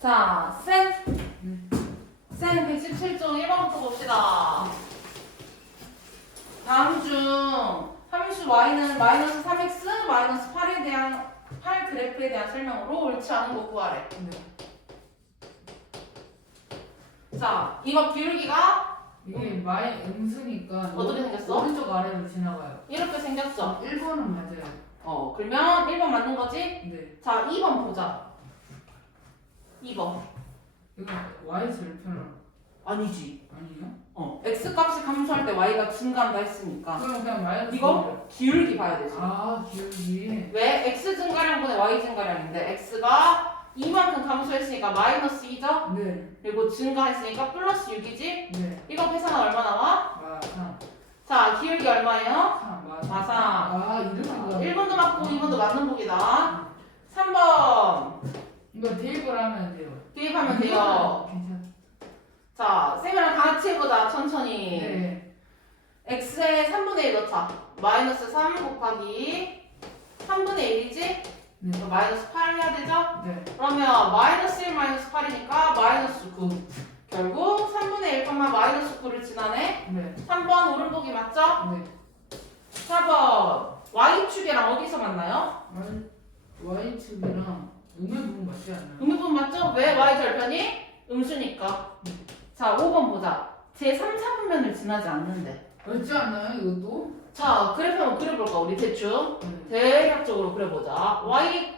자, 셋. 셋 117종 1번부터 봅시다. 다음 중 함수 y는 마이너스 3x 마이너스 8에 대한 8 그래프에 대한 설명으로 옳지 않은 거 구하래. 자, 이거 기울기가 이게 마이 음수니까 어떻게 생겼어? 오른쪽 아래로 지나가요. 이렇게 생겼어. 1번은 맞아요. 어, 그러면 1번 맞는 거지? 네. 자, 2번 보자. 2번. 이거 y 절편은 아니지. 아니에요? 어, x 값이 감소할 때 y가 증가한다 했으니까 그럼 그냥 마이너스 이거 기울기 봐야 되지. 아 기울기. 왜? x 증가량분의 y 증가량인데 x가 이만큼 감소했으니까 마이너스 2죠? 네. 그리고 증가했으니까 플러스 6이지? 네. 이거 계산하면 얼마 나와? 마상. 자, 기울기 얼마예요? 상 마상. 마상. 아 이렇게 가. 1번도 맞고 2번도 맞는 복이다. 3번 이거 대입을 하면 돼요. 대입하면 돼요. 괜찮. 자, 쌤이랑 같이 해보자, 천천히. 네. x에 3분의 1 넣자. 마이너스 3 곱하기 3분의 1이지? 네. 마이너스 8 해야 되죠? 네. 그러면 마이너스 1 마이너스 8이니까 마이너스 9. 결국 3분의 1, 마이너스 9를 지나네. 네. 3번 오른쪽이 맞죠? 네. 4번 y축이랑 어디서 만나요? y y 축이랑 음의 부분 맞지 않나요? 음수분 맞죠? 왜 y 절편이? 음수니까. 자, 5번 보자. 제 3, 4분면을 지나지 않는데. 맞지 않나요? 이것도? 자, 그래프 한번 그려볼까, 우리 대충. 네. 대략적으로 그려보자. y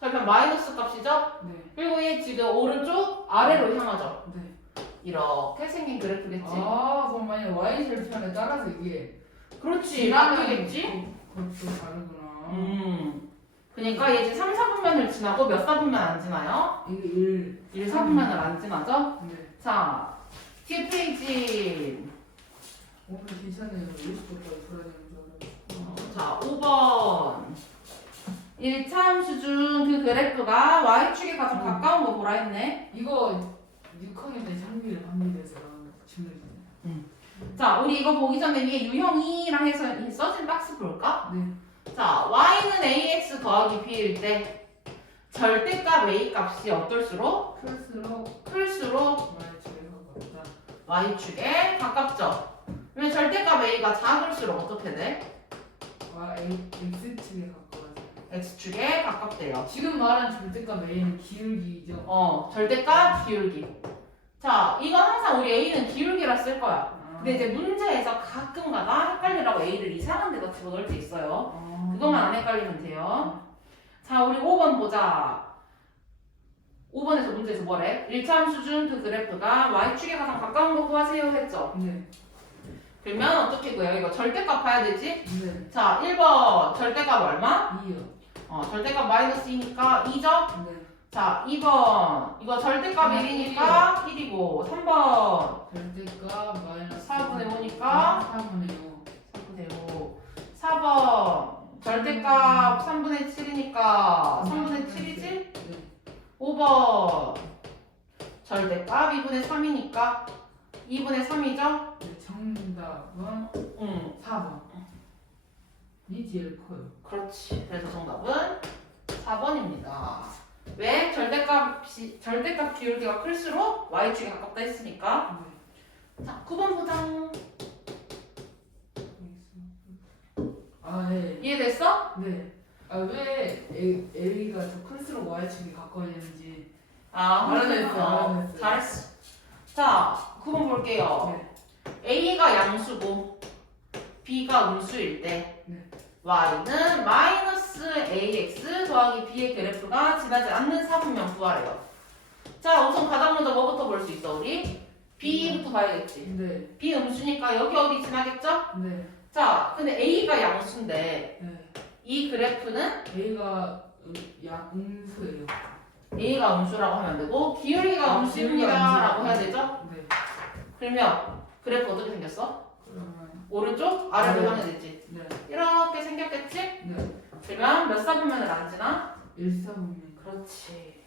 절편 마이너스 값이죠? 네. 그리고 얘 지금 오른쪽 아래로 향하죠? 네. 이렇게 생긴 그래프겠지? 아 그럼 만약 y 절편에 따라서 이게 그렇지, 바뀌겠지? 그것도 다르구나. 음. 그러니까 얘 지금 3, 4분면을 지나고 몇 4분면 안 지나요? 이게 1. 1, 4분면을 안 지나죠? 네. 자, 뒤에 페이지. 오늘 괜찮아요. 50도까지 돌아야 되는 줄 어, 알았어. 자, 5번. 1차 함수 중 그 그래프가 y축에 가장 음. 가까운 거 보라 했네. 이거 6학년 때 장비를 합리에서 질문 자, 우리 이거 보기 전에 위에 유형이랑 해서 이 써진 박스 볼까? 네. 자, y는 ax 더하기 b일 때 절대값 a 값이 어떨수록 클수록 클수록 y 축에 가깝다. y축에 가깝죠. 그러면 절대값 a가 작을수록 어떻게 돼? y x 축에 가까워져. x축에 가깝대요. 지금 말한 절대값 a는 기울기죠. 어, 절대값 기울기. 자, 이건 항상 우리 a는 기울기라 쓸 거야. 아. 근데 이제 문제에서 가끔 가다 헷갈리라고 a를 이상한 데다 집어넣을 때 있어요. 아. 그것만 안 헷갈리면 돼요. 자, 우리 5번 보자. 5번에서 문제에서 뭐래? 1차 함수 중그 그래프가 y축에 가장 가까운 거 구하세요 했죠? 네. 그러면 어떻게 구해요? 이거 절대값 봐야 되지? 네. 자, 1번 절대값 얼마? 2요. 어, 절대값 마이너스 2니까 2죠? 네. 자, 2번. 이거 절대값 네, 1이니까 1이고 3번. 절대값 마이너스 4분의 5니까 4분의 5. 3분의 5. 4번. 절대값 3분의 7이니까 3분의 7이지? 네. 5번. 절대값 2분의 3이니까 2분의 3이죠? 네, 정답은 응. 4번. 이 제일 커요. 그렇지. 그래서 정답은 4번입니다. 왜? 절대값이, 절대값 기울기가 클수록 y축에 가깝다 했으니까. 네. 자, 9번 보자. 아, 네. 이해됐어? 네. 아, 왜 A, A가 더 클수록 Y축이 가까워지는지. 아, 알아냈어, 어, 알아냈어. 잘했어. 자, 9번 볼게요. 네. A가 양수고 B가 음수일 때 네. Y는 마이너스 AX 더하기 B의 그래프가 지나지 않는 사분면 구하래요. 자, 우선 가장 먼저 뭐부터 볼 수 있어, 우리? B부터 봐야겠지. 네. B 음수니까 여기 어디 지나겠죠? 네. 자, 근데 A가 양수인데 네. 이 그래프는 A가 음, 야, 음수예요. A가 음수라고 하면 안 되고 기울기가 아, 음수입니다라고 해야. 되죠? 네. 그러면 그래프 어떻게 생겼어? 그러면 오른쪽 아래로 네. 향해 됐지. 네. 이렇게 생겼겠지? 네. 그러면 몇 사분면을 안 지나? 1사분면. 그렇지.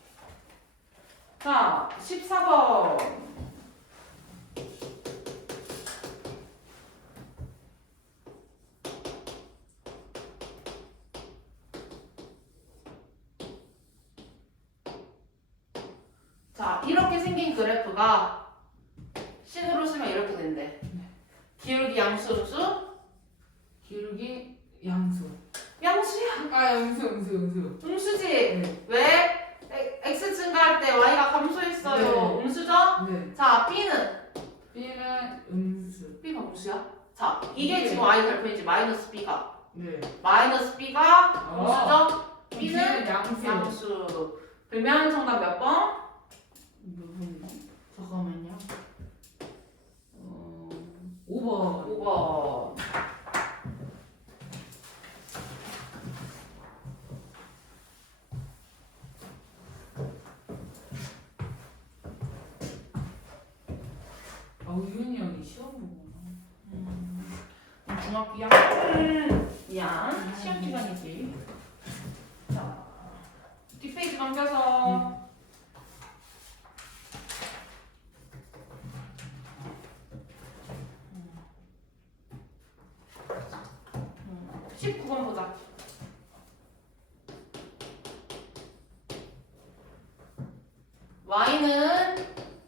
자, 14번. 자, 이렇게 그래프가 신으로 쓰면 이렇게 된대. 기울기 양수 음수 기울기 양수. 양수야. 아 양수 양수 양수. 음수지. 네. 왜? 에- x 증가할 때 y가 감소했어요. 네. 음수죠? 네. 자, b는 B는 음수. b가 음수야. 자, 이게 이게- 지금 y 별표인지 마이너스 b가 네. 마이너스 b가 어. 음수죠? B는 양수. 양수. 그러면 정답 몇 번? 잠깐만요. 어, 5번. 5번. 아 유은이 형이 시험 보구나. 음, 중학교 2학년. 미안. 시험 기간이지. 자, 뒷페이지 넘겨서. 음, 19번 보자. y는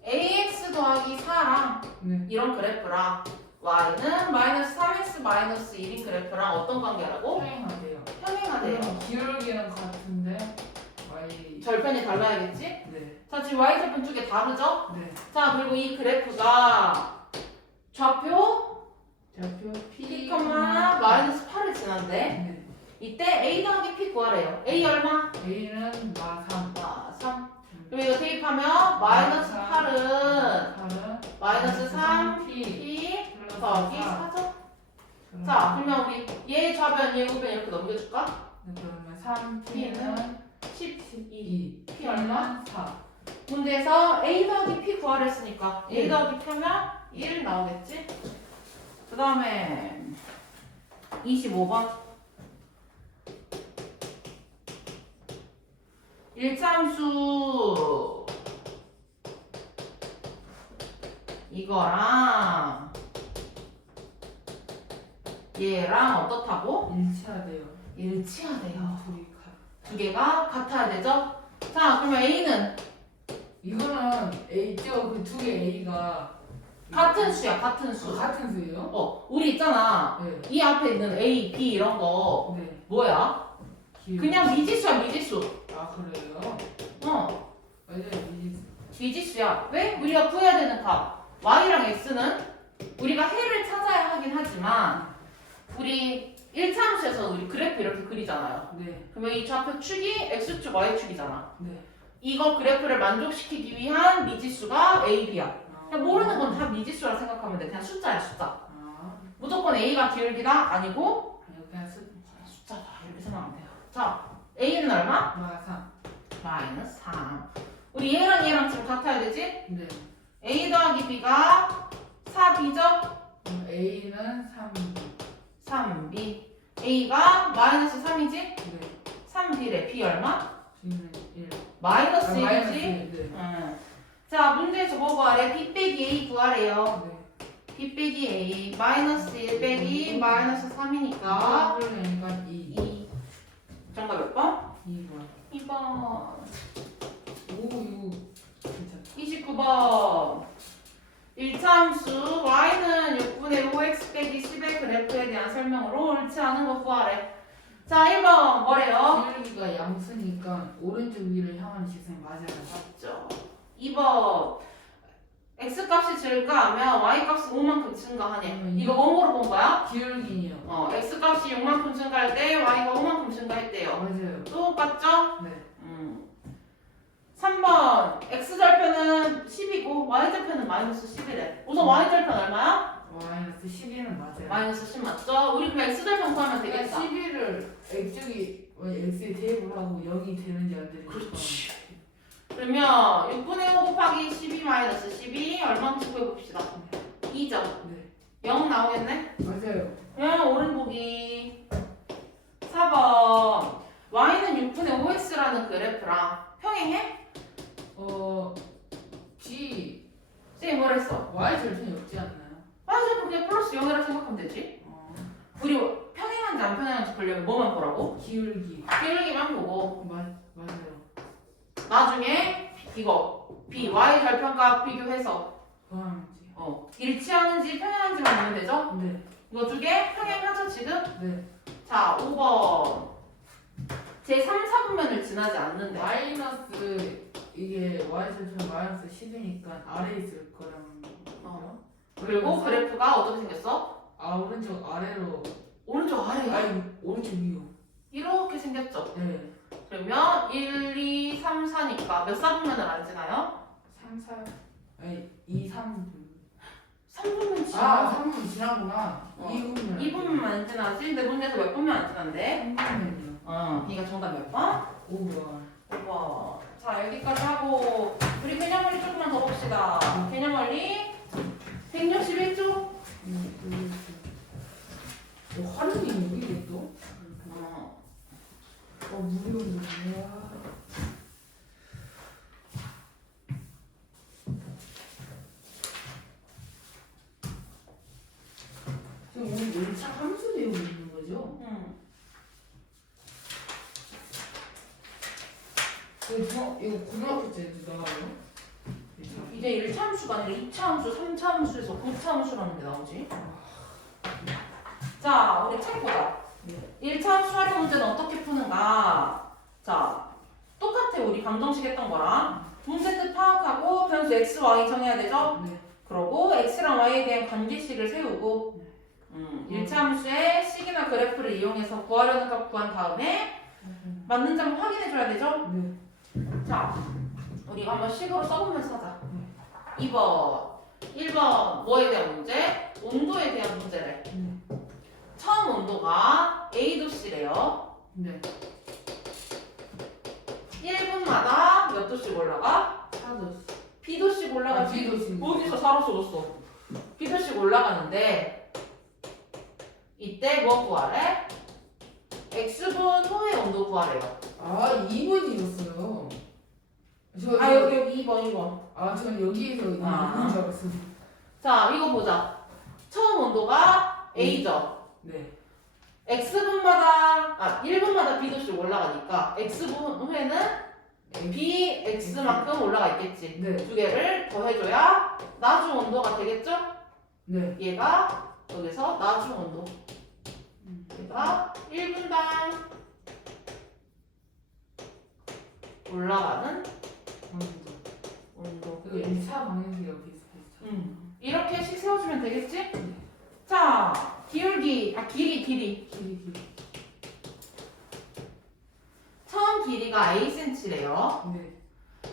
ax 더하기 4랑 네. 이런 그래프랑 y는 마이너스 3x 마이너스 1인 그래프랑 어떤 관계라고? 평행하대요. 평행하대요. 그럼 기울기는 같은데 y. 절편이 달라야겠지? 네. 자 지금 y 절편 두 개 다르죠? 네. 자 그리고 이 그래프가 좌표 좌표 P. 마이너스 8을 지난데 네. 이때 a 더하기 p 구하래요. a 얼마? A는. 아 3. 그럼 이거 대입하면 마이너스 8은 8은 마이너스 3 P. p 더하기 사. 4죠? 자 그러면 우리 얘 좌변 얘 우변 이렇게 넘겨줄까? 네, 그러면 3 P는 12 2. P 얼마? 4. 문제에서 a 더하기 p 구하랬으니까 a 네. 더하기 p면 1 나오겠지? 그 다음에 25번 일참수 이거랑 얘랑 어떻다고? 일치하대요. 일치하대요 둘이 같. 두 개가 같아야 되죠? 자 그러면 a는 이거는 A 저그두 개 A가 같은 수야 같은 수 같은 수예요? 어, 우리 있잖아. 네. 이 앞에 있는 A, B 이런 거 네. 뭐야? 그냥 미지수야, 미지수. 아 그래요? 어, 맞아요. 미지. 미지수야. 왜? 우리가 구해야 되는 값. Y랑 X는 우리가 해를 찾아야 하긴 하지만 우리 1차함수에서 우리 그래프 이렇게 그리잖아요. 네. 그러면 이 좌표 축이 X축, Y축이잖아. 네. 이거 그래프를 만족시키기 위한 미지수가 A, B야. 아. 그냥 모르는 건 다 미지수라 생각하면 돼. 그냥 숫자야, 숫자. 아. 무조건 A가 기울기다? 아니고 아니요 그냥 수. 숫자다. 이렇게 생각하면 돼요. 자, A는 얼마? 마삼. 마이너스 3. 우리 얘랑 얘랑 지금 같아야 되지? 네. A 더하기 B가 4B죠? 그럼 A는 3. 3B. A가 마이너스 3이지? 네. 3B래. B 얼마? B는 1. 마이너스 아, 1이지? 마이너스 일, 네. 응. 자, 문제 저거 구하래. B 빼기 A 구하래요. 네. B 빼기 A. 마이너스 1 빼기 마이너스 3이니까 그러니까 2. 2. 정답 몇 번? 2번. 2번. 5, 6. 괜찮다. 29번. 1차함수 y는 6분의 5x 빼기 10의 그래프에 대한 설명으로 옳지 않은 거 구하래. 자, 1번 뭐래요? 기울기가 양수니까 오른쪽 위를 향하는 직선이 맞아요. 맞죠. 2번 x 값이 증가하면 y 값이 5만큼 증가하네. 음, 이거 뭐뭐로 본 거야? 기울기요. 어, x 값이 6만큼 증가할 때 y가 5만큼 증가했대요. 맞아요. 똑같죠? 네. 음. 3번 x절편은 10이고 y절편은 마이너스 10이래. 우선 y절편 얼마야? 마이너스 12는 맞아요. 마이너스 10 맞죠? 우리 그럼 x절편 구하면 그러니까 되겠다. 12를 x쪽이 x에 대입을 하고 0이 되는지 안 되는지 그렇지. 그러면 6분의 5 곱하기 12 마이너스 12 얼마인지 구해봅시다. 2점. 네 0 나오겠네? 맞아요 그냥 오른 보기. 4번 y는 6분의 5x라는 그래프랑 평행해? 어 g 쌤이 뭘 했어? y 절편이 없지 않나요? 맞아 그냥 플러스 0이라 생각하면 되지. 어 우리 평행한지 안 평행한지 보려면 뭐만 보라고? 기울기 기울기만 보고 맞 맞아요 나중에 이거 B, Y 절편값 비교해서 구하는지. 어, 일치하는지 평행하는지만 보면 되죠? 네. 이거 두 개 평행하죠 지금? 네. 자, 5번. 제 3, 4분면을 지나지 않는데. 마이너스 이게 y 절편 마이너스 10이니까 아래 있을 거라는 거죠. 어. 그리고 그래프가 어떻게 생겼어? 아 오른쪽 아래로 오른쪽 아래야. 아니 오른쪽 위요. 이렇게 생겼죠. 네. 그러면 1, 2, 3, 4니까 몇 4분면을 안 지나요? 3, 4 아니 2, 3 3분면 지나. 아 3분 지나구나. 어. 2분면 2분면 안 지나지? 근데 문제에서 몇 분면 안 지난대? 3분면요. 어. B가 정답 몇 번? 5번. 5번. 자, 여기까지 하고 우리 개념 원리 조금만 더 봅시다. 개념 원리 161조? 어, 활용이 여기 또? 어. 어 무료인데 뭐야? 지금 우리 1차 함수 배우고 있는 거죠? 응. 이거 중 이거 고등학교 때도 나와요? 이제 1차 함수가 아니라 2차 함수, 3차 함수에서 9차 함수라는 게 나오지. 자, 우리 책 보자. 네. 1차 함수 활용 문제는 어떻게 푸는가? 자, 똑같아. 우리 방정식 했던 거랑. 문제 뜻 파악하고 변수 x, y 정해야 되죠? 네. 그러고 x랑 y에 대한 관계식을 세우고 음, 1차 함수의 식이나 그래프를 이용해서 구하려는 값 구한 다음에 맞는 점 확인해 줘야 되죠? 네. 자, 우리 이거 한번 식으로 써보면서 하자. 2번, 1번 뭐에 대한 문제? 온도에 대한 문제래. 네. 처음 온도가 A도씨래요. 네. 1분마다 몇 도씩 올라가? 사줬어. B도씩 아, 올라가지. B도씩. 어디서 사로 써줬어? B도씩 올라가는데 이때 뭐 구하래? X분 후의 온도 구하래요. 아 2번이었어요. 저 아 여기 여기 2번 2번. 아, 전 여기에서 아. 이건 줄 알았어요. 자 이거 보자. 처음 온도가 A죠. 네. X분마다 아 1분마다 B도씩 올라가니까 X분 후에는 B, X만큼 올라가 있겠지. 네. 두 개를 더해줘야 나중 온도가 되겠죠? 네. 얘가 여기서 나중 온도. 얘가 1분당 올라가는 아무도. 온도. 그거 1차 방향식이랑 비슷비슷해. 음. 이렇게씩 세워주면 되겠지? 자, 기울기, 아 길이, 길이. 길이 길이. 처음 길이가 Acm래요. 네.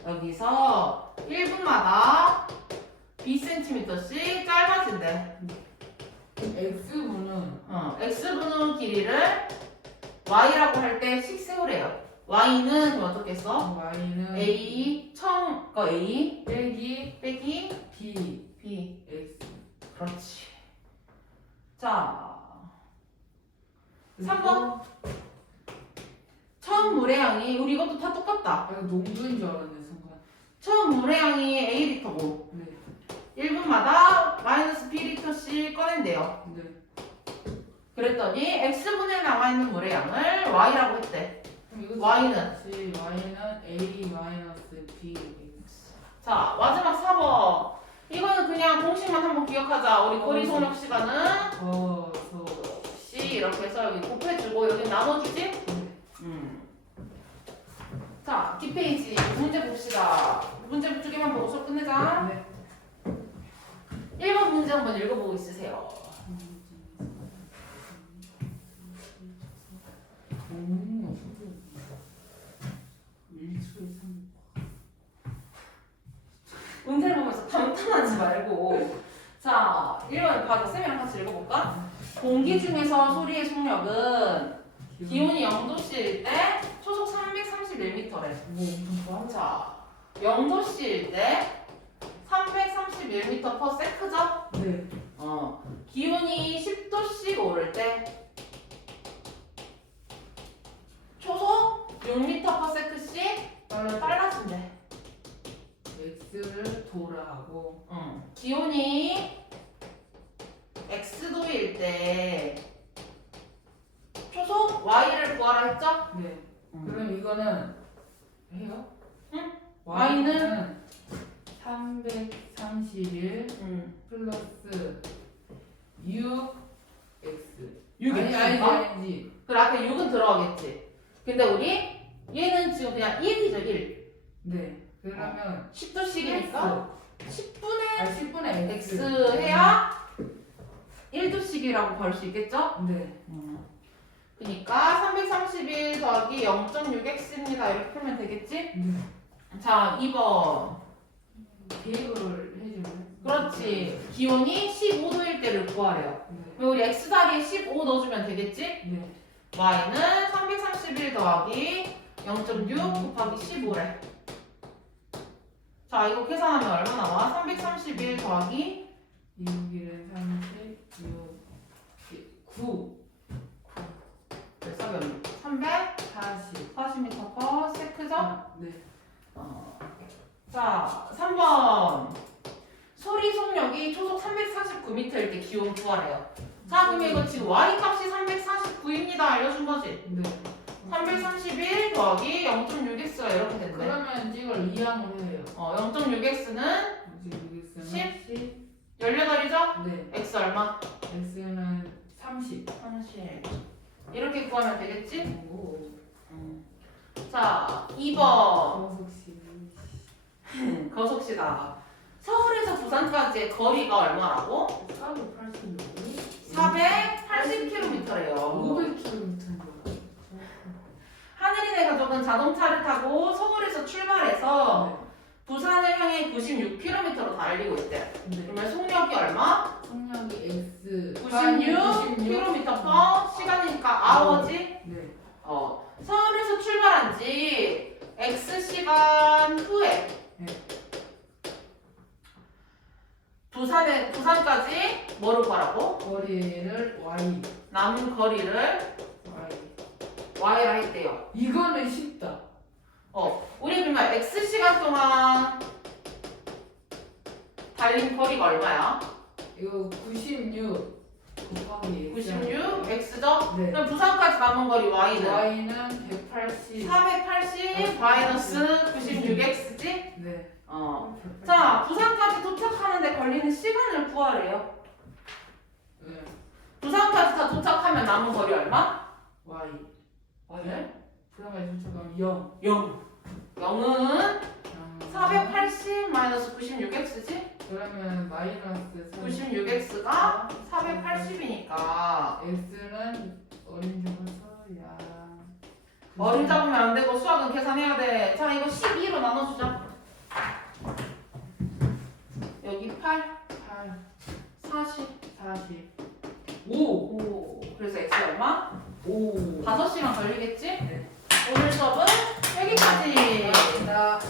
여기서 1분마다 Bcm씩 짧아진대. X분은 어, X분의 길이를 Y라고 할 때 식 세우래요. Y는 그럼 어떻게 써? Y는 A, 처음 거 A, 빼기 빼기 B B. X. 그렇지. 자, 그리고 3번. 처음 물의 양이, 우리 이것도 다 똑같다. 아, 농도인 줄 알았네 순간. 처음 물의 양이 A리터고, 네. 1분마다 마이너스 B리터씩 꺼낸대요. 네. 그랬더니 X분에 남아있는 물의 양을 Y라고 했대. 그럼 이거 Y는? 같이 y는 a 마이너스 b 자, 마지막 4번. 이거는 그냥 공식만 한번 기억하자. 우리 어, 꼬리 속력 네. 시간은 어, 서. C 이렇게 해서 여기 곱해주고 여기 나눠주지? 네. 음. 자, 뒷페이지 문제 봅시다. 문제 두 개만 보고 수업 끝내자. 네. 1번 문제 한번 읽어보고 있으세요. 음. 1초에 3. 문제를 보면서 방탄하지 말고. 자, 1번 과제 쌤이랑 같이 읽어볼까? 공기 중에서 소리의 속력은 기온이 0도씨일 때 초속 331m래. 자, 0도씨일 때 331m퍼세크죠? 네. 어, 기온이 10도씩 오를 때 초속 6m/s씩 빨라. 빨라진대. X를 돌아하고 응. 기온이 x도일 때 초속 y를 구하라 했죠? 네. 그럼 이거는 해요? 응. Y는 31 음. 플러스 6 x 6 아니 아니 x인가? 아니지 그래 앞에 6은 들어가겠지. 근데 우리 얘는 지금 그냥 1이죠 1. 네 그러면 10도씩이니까 10분의 아 10분의 x 해야 1도씩이라고 볼 수 있겠죠? 네 그러니까 331 더하기 0.6x입니다. 이렇게 풀면 되겠지? 네. 자 2번 비교를 해주면 그렇지 기온이 15도일 때를 구하래요. 네. 그럼 우리 x 자리에 15 넣어주면 되겠지? 네. y는 331 더하기 0.6 곱하기 15래. 자, 이거 계산하면 얼마 나와? 331 더하기 6일은 30 6 9몇 사변? 300 40 40m per 세크죠? 네 어. 자, 3번. 소리 속력이 초속 349m일 때 기온 구하래요. 자, 그러면 이거 지금 y 값이 349입니다. 알려준 거지? 네. 331 더하기 0.6x가 이렇게 된대. 그러면 이걸 이항을 해요. 어, 0.6x는 이제 여기서는 10? 10. 18이죠? 네. x 얼마? x는 30. 30. 이렇게 구하면 되겠지? 오. 자, 2번. 거속시. 거속시다. 서울에서 부산까지의 거리가 얼마라고? 486. 480km래요. 500km. 하늘이네 가족은 자동차를 타고 서울에서 출발해서 부산을 향해 96km로 달리고 있대. 네. 그러면 속력이 얼마? 속력이 x 96km per 시간이니까 아워지? 네. 어, 서울에서 출발한 지 X 시간 후에 네. 부산에 부산까지 뭐로 가라고? 거리를 y 남은 거리를. Y라 했대요. 이거는 쉽다. 어, 우리 그러면 X 시간 동안 달린 거리가 얼마야? 이거 96 곱하기 96 X죠? 네. 그럼 부산까지 남은 거리 y는 y는 180. 480 마이너스 96 X지? 네. 어. 자, 부산까지 도착하는데 걸리는 시간을 구하래요. 네. 부산까지 다 도착하면 남은 거리 얼마? y. y는 부산까지 도착하면 0. 0. 0은 음, 480 마이너스 96x지? 그러면 마이너스 96x가 480이니까 x는 어린 중에서 야. 어림 잡으면 안 되고 수학은 계산해야 돼. 자, 이거 12로 나눠주자. 여기 8, 8, 40, 40. 5. 5. 그래서 x 얼마? 5시간 걸리겠지? 오늘 수업은 여기까지. 감사합니다.